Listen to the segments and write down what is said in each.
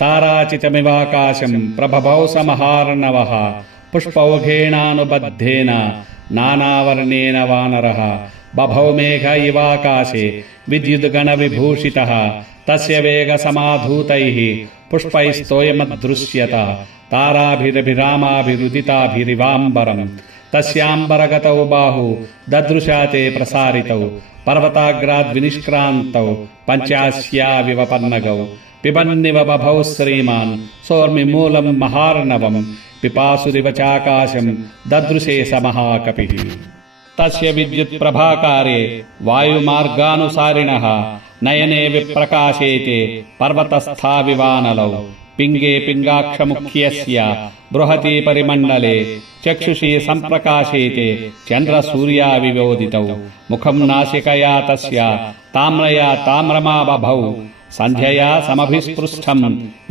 తారాచితమివాకాశం ప్రభభౌ సమహార్ణవః పుష్పౌఘేణానుబద్ధేన నానావర్ణేన వానరః బభౌ మేఘ ఇవాకాశే విద్యుద్గణ విభూషితః తస్య వేగ సమాధూతైః పుష్పైస్తోయమదృశ్యత తారాభిరభిరామాభిరుదితాభిరివాంబరం తస్యాంబరగతౌ బాహు దదృశాతే ప్రసారితౌ పర్వతాగ్రాద్వినిష్క్రాంతౌ పంచాస్యావివ పన్నగౌ పిబన్నివ బభౌ శ్రీమాన్ సోర్మిమూలం మహార్ణవం పిపాసురివ చాకాశం దదృశే స మహాకపిః తస్య విద్యుత్ ప్రభాకారే వాయుమార్గానుసారిణః నయనే విప్రకాశేతే పర్వతస్థా వివానలౌ పింగే పింగాక్షముఖ్యస్య బృహతి పరిమండలే చక్షుషి సంప్రకాశేతే చంద్రసూర్యా వివోదితౌ ముఖం నాసికయా తస్య తామ్రయా తామ్రమాబభౌ సంధ్యయా సమభిస్పృష్టం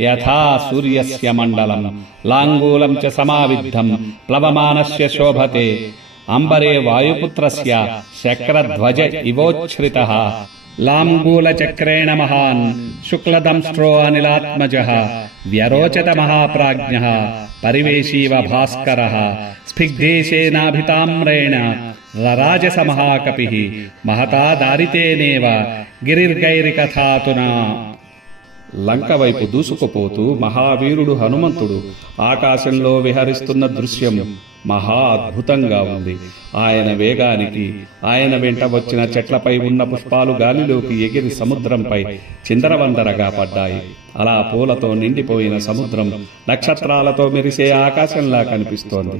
యథా సూర్యస్య మండలం లాంగూలం చ సమావిద్ధం ప్లవమానస్య శోభతే అంబరే వాయుపుత్రస్య శక్రధ్వజ ఇవోచ్ఛ్రితః లాంగూలచక్రేణ మహాన్ శుక్లదంష్ట్రో అనిలాత్మజః వ్యరోచత మహాప్రాజ్ఞః పరివేశీవ భాస్కరః స్ఫిగ్ధేశేనాభితామ్రేణ రరాజస మహాకపిః మహతా దారితేనేవ గిరిర్గైరికథాతునా. లంక వైపు దూసుకుపోతూ మహావీరుడు హనుమంతుడు ఆకాశంలో విహరిస్తున్న దృశ్యం మహా అద్భుతంగా ఉంది. ఆయన వేగానికి ఆయన వెంట వచ్చిన చెట్లపై ఉన్న పుష్పాలు గాలిలోకి ఎగిరి సముద్రంపై చిందరవందరగా పడ్డాయి. అలా పూలతో నిండిపోయిన సముద్రం నక్షత్రాలతో మెరిసే ఆకాశంలా కనిపిస్తోంది.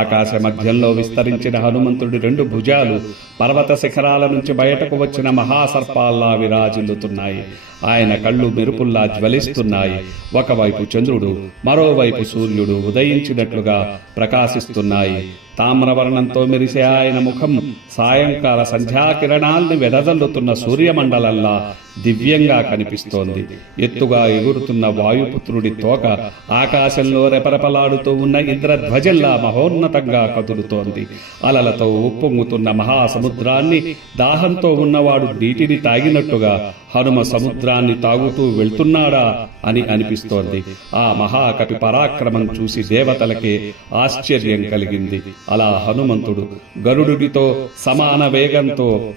ఆకాశ మధ్యంలో విస్తరించిన హనుమంతుడి రెండు భుజాలు పర్వత శిఖరాల నుంచి బయటకు వచ్చిన మహాసర్పాల్లా విరాజిల్లుతున్నాయి. ఆయన కళ్ళు మెరుపుల్లా జ్వలిస్తున్నాయి. ఒకవైపు చంద్రుడు, మరోవైపు సూర్యుడు ఉదయించినట్లుగా ప్రకాశిస్తున్నాయి. తామ్రవర్ణంతో మెరిసే ఆయన ముఖం సాయంకాల సంధ్యాకిరణాల్ని వెదజల్లుతున్న సూర్యమండలంలా దివ్యంగా కనిపిస్తోంది. ఎత్తుగా ఎగురుతున్న వాయుపుత్రుడి తోక ఆకాశంలో రెపరెపలాడుతూ ఉన్న ఇంద్రధ్వజంలా మహోన్నతంగా కదులుతోంది. అలలతో ఉప్పొంగుతున్న మహాసముద్రాన్ని దాహంతో ఉన్నవాడు నీటిని తాగినట్టుగా హనుమ సముద్రాన్ని తాగుతూ వెళ్తున్నాడా అని అనిపిస్తోంది. ఆ మహాకపి పరాక్రమం చూసి దేవతలకే ఆశ్చర్యం కలిగింది. అలా హనుమంతుడు గరుడుడితో సమాన వేగంతో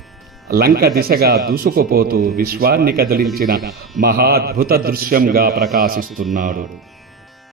లంక దిశగా దూసుకుపోతూ విశ్వాన్ని కదిలించిన మహాద్భుత దృశ్యంగా ప్రకాశిస్తున్నాడు.